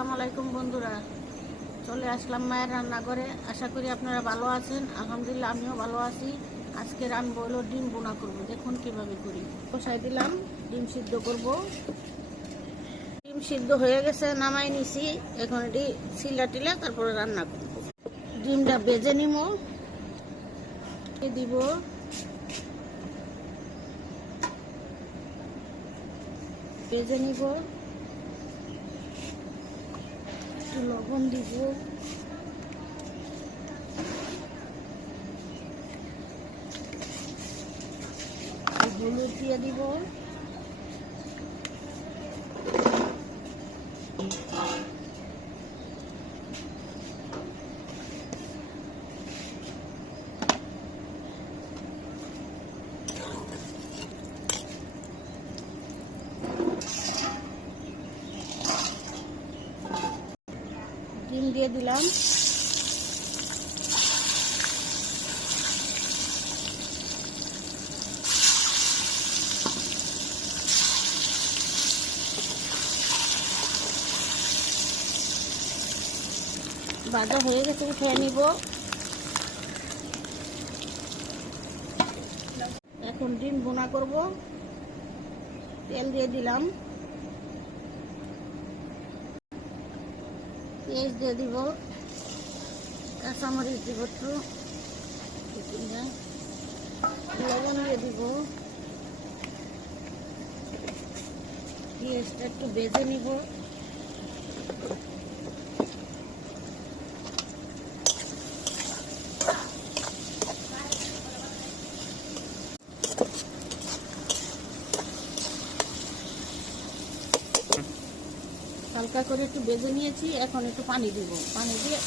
আসসালামু আলাইকুম বন্ধুরা। চলে আসলাম মায়ের রান্নাঘরে। আশা করি আপনারা ভালো আছেন। আলহামদুলিল্লাহ, আমিও ভালো আছি। আজকে রান্না হলো ডিম বোনা করব। দেখুন কীভাবে করি। কষাই দিলাম, ডিম সিদ্ধ করব। ডিম সিদ্ধ হয়ে গেছে, নামাই নিছি। এখন এটি সিলা টিলা, তারপরে রান্না করব। ডিমটা বেজে নিব। দিব বেজে নিব। একটু লবণ দিব। হলুদ দিয়ে দিব। দিয়ে দিলাম। ভাজা হয়ে গেছে উঠে নিব। এখন ডিম বোনা করব। তেল দিয়ে দিলাম। পেঁয়াজ দিয়ে দিব কাঁচামরিচ দিব একটু লবণ দিয়ে দিব। পেঁয়াজটা একটু বেজে নিব। হালকা করে একটু বেজে নিয়েছি, এখন একটু পানি দিব। পানি দিয়ে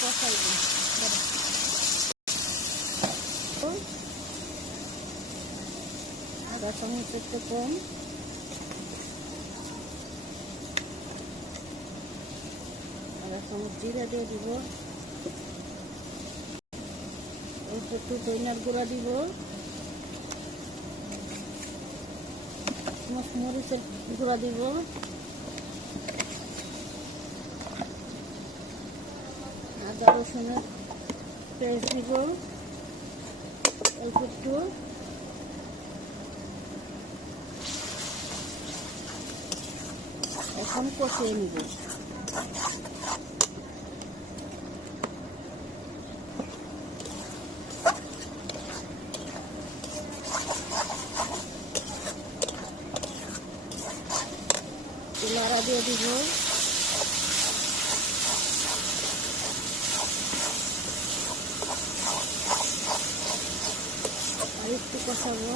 কষাই দিই আদা চামচ একটু কম। আদা চামচ জিরা দিয়ে দিব। একটু দইনার গুঁড়া দিব। মরিচের গুঁড়া দিব। আদা রসুনের পেস্ট দিব। অল্প একটু। এখন কষিয়ে নিব। দিয়ে দিব। একটু কষাবো।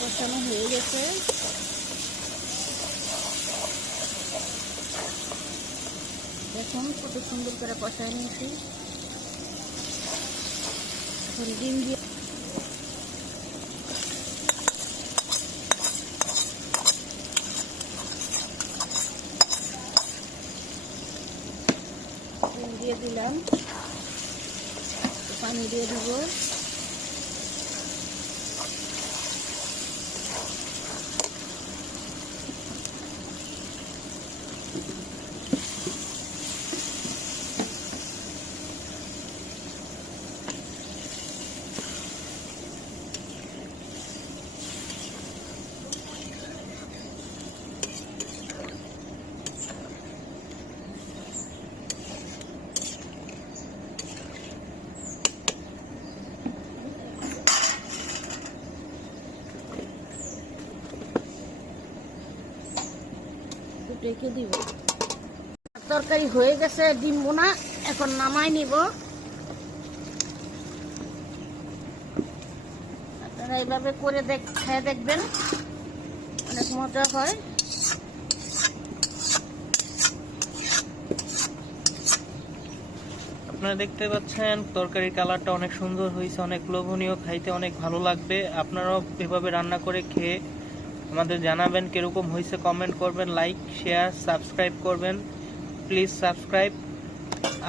কষানো হয়ে গেছে। দেখুন কত সুন্দর করে কষায় নিয়েছি। ডিম দিয়ে ডিম দিয়ে দিলাম। পানি দিয়ে দিব। রেখে দিব। তরকারি হয়ে গেছে, ডিম বোনা, এখন নামাই নিব। আপনারা এইভাবে করে দেখ খেয়ে দেখবেন। অনেক মজা হয়। আপনারা দেখতে পাচ্ছেন, তরকারির কালারটা অনেক সুন্দর হয়েছে, অনেক লোভনীয়, খাইতে অনেক ভালো লাগবে। আপনারাও এভাবে রান্না করে খেয়ে আমাদের জানাবেন কীরকম হয়েছে কমেন্ট করবেন লাইক শেয়ার সাবস্ক্রাইব করবেন। প্লিজ সাবস্ক্রাইব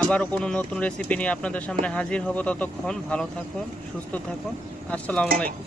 আবারও কোনো নতুন রেসিপি নিয়ে আপনাদের সামনে হাজির হব। ততক্ষণ ভালো থাকুন, সুস্থ থাকুন। আসসালামু আলাইকুম।